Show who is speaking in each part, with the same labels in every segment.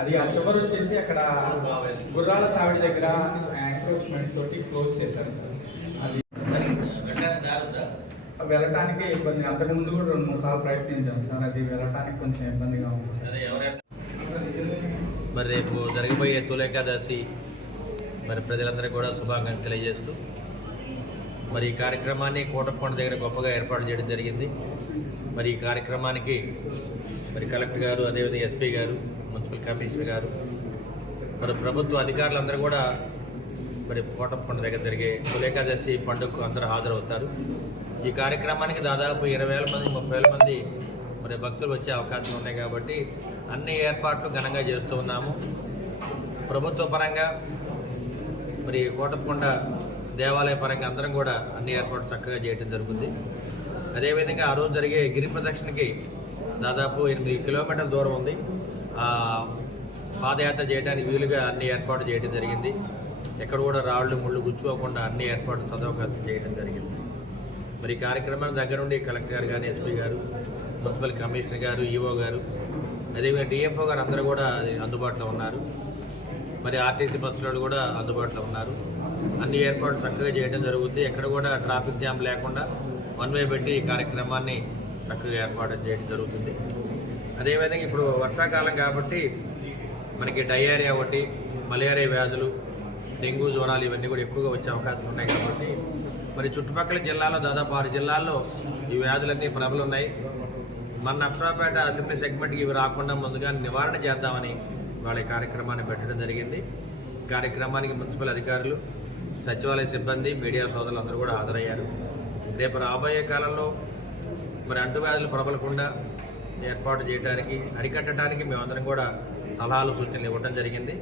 Speaker 1: అది ఆ చివరి వచ్చేసి అక్కడ గుర్రాల సావిడి దగ్గర ఎంక్రోచ్మెంట్ తోటి క్లోజ్ చేశారు సార్. అది వెళ్ళటానికి ఇబ్బంది. అంతకు ముందు కూడా రెండు మూడు సార్లు ప్రయత్నించాం సార్. అది వెళ్ళటానికి కొంచెం ఇబ్బందిగా ఉంది సార్.
Speaker 2: మరి రేపు జరగబోయే తొలేకాదశి మరి ప్రజలందరికీ కూడా శుభాకాంక్షలు తెలియజేస్తూ మరి ఈ కార్యక్రమాన్ని కోటప్పండ దగ్గర గొప్పగా ఏర్పాటు చేయడం జరిగింది. మరి ఈ కార్యక్రమానికి మరి కలెక్టర్ గారు అదేవిధంగా ఎస్పీ గారు మున్సిపల్ కమిషనర్ గారు మరి ప్రభుత్వ అధికారులందరూ కూడా మరి కోటప్పండ దగ్గర జరిగే తొలేకాదశి పండుగకు అందరూ హాజరవుతారు. ఈ కార్యక్రమానికి దాదాపు ఇరవై వేల మంది ముప్పై వేల మంది మరి భక్తులు వచ్చే అవకాశం ఉన్నాయి కాబట్టి అన్ని ఏర్పాట్లు ఘనంగా చేస్తూ ఉన్నాము. ప్రభుత్వ పరంగా మరి కోటప్పకొండ దేవాలయ పరంగా అందరం కూడా అన్ని ఏర్పాట్లు చక్కగా చేయడం జరుగుతుంది. అదేవిధంగా ఆ రోజు జరిగే గిరి ప్రదక్షిణకి దాదాపు ఎనిమిది కిలోమీటర్ల దూరం ఉంది. పాదయాత్ర చేయడానికి వీలుగా అన్ని ఏర్పాటు చేయడం జరిగింది. ఎక్కడ కూడా రాళ్ళు ముళ్ళు గుచ్చుకోకుండా అన్ని ఏర్పాట్లు సదవకాశం చేయడం జరిగింది. మరి కార్యక్రమం కార్యక్రమాన్ని దగ్గర నుండి కలెక్టర్ గారు కానీ ఎస్పీ గారు మున్సిపల్ కమిషనర్ గారు ఈఓ గారు అదేవిధంగా డిఎఫ్ఓ గారు అందరూ కూడా అందుబాటులో ఉన్నారు. మరి ఆర్టీసీ బస్సులు కూడా అందుబాటులో ఉన్నారు. అన్ని ఏర్పాట్లు చక్కగా చేయడం జరుగుతుంది. ఎక్కడ కూడా ట్రాఫిక్ జామ్ లేకుండా వన్ వే పెట్టి ఈ కార్యక్రమాన్ని చక్కగా ఏర్పాటు చేయడం జరుగుతుంది. అదేవిధంగా ఇప్పుడు వర్షాకాలం కాబట్టి మనకి డయేరియా ఒకటి మలేరియా వ్యాధులు డెంగ్యూ జ్వరాలు ఇవన్నీ కూడా ఎక్కువగా వచ్చే అవకాశం ఉన్నాయి కాబట్టి మరి చుట్టుపక్కల జిల్లాలో దాదాపు ఆరు జిల్లాల్లో ఈ వ్యాధులన్నీ ప్రబలున్నాయి. మన నర్సరావుపేట అసెంబ్లీ సెగ్మెంట్కి ఇవి రాకుండా ముందుగా నివారణ చేద్దామని వాళ్ళ కార్యక్రమాన్ని పెట్టడం జరిగింది. కార్యక్రమానికి మున్సిపల్ అధికారులు సచివాలయ సిబ్బంది మీడియా సోదరులు అందరూ కూడా హాజరయ్యారు. రేపు రాబోయే కాలంలో మరి అంటువ్యాధులు ప్రబలకుండా ఏర్పాటు చేయడానికి అరికట్టడానికి మేమందరం కూడా సలహాలు సూచనలు ఇవ్వడం జరిగింది.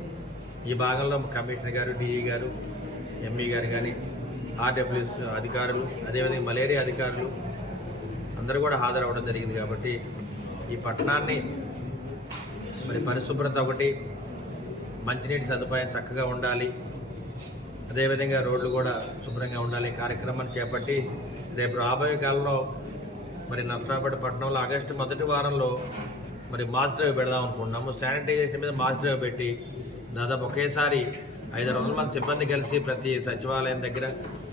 Speaker 2: ఈ భాగంలో కమిషనర్ గారు డిఈ గారు ఎంఈ గారు కానీ ఆర్డబ్ల్యూఎస్ అధికారులు అదేవిధంగా మలేరియా అధికారులు అందరూ కూడా హాజరవ్వడం జరిగింది కాబట్టి ఈ పట్టణాన్ని మరి పరిశుభ్రత ఒకటి మంచినీటి సదుపాయం చక్కగా ఉండాలి. అదేవిధంగా రోడ్లు కూడా శుభ్రంగా ఉండాలి. కార్యక్రమాన్ని చేపట్టి రేపు రాబోయే కాలంలో మరి నర్సరాపేట పట్టణంలో ఆగస్టు మొదటి వారంలో మరి మాస్ డ్రైవ్ పెడదాం అనుకుంటున్నాము. శానిటైజేషన్ మీద మాస్ డ్రైవ్ పెట్టి దాదాపు ఒకేసారి ఐదు వందల మంది సిబ్బంది కలిసి ప్రతి సచివాలయం దగ్గర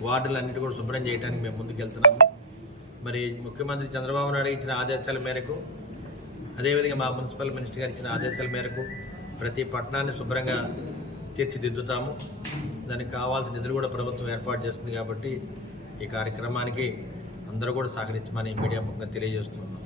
Speaker 2: వార్డులన్నిటి కూడా శుభ్రం చేయడానికి మేము ముందుకెళ్తున్నాము. మరి ముఖ్యమంత్రి చంద్రబాబు నాయుడు ఇచ్చిన ఆదేశాల మేరకు అదేవిధంగా మా మున్సిపల్ మినిస్టర్ గారు ఇచ్చిన ఆదేశాల మేరకు ప్రతి పట్టణాన్ని శుభ్రంగా తీర్చిదిద్దుతాము. దానికి కావాల్సిన నిధులు కూడా ప్రభుత్వం ఏర్పాటు చేస్తుంది కాబట్టి ఈ కార్యక్రమానికి అందరూ కూడా సహకరించమని మీడియా ముఖంగా తెలియజేస్తున్నాం.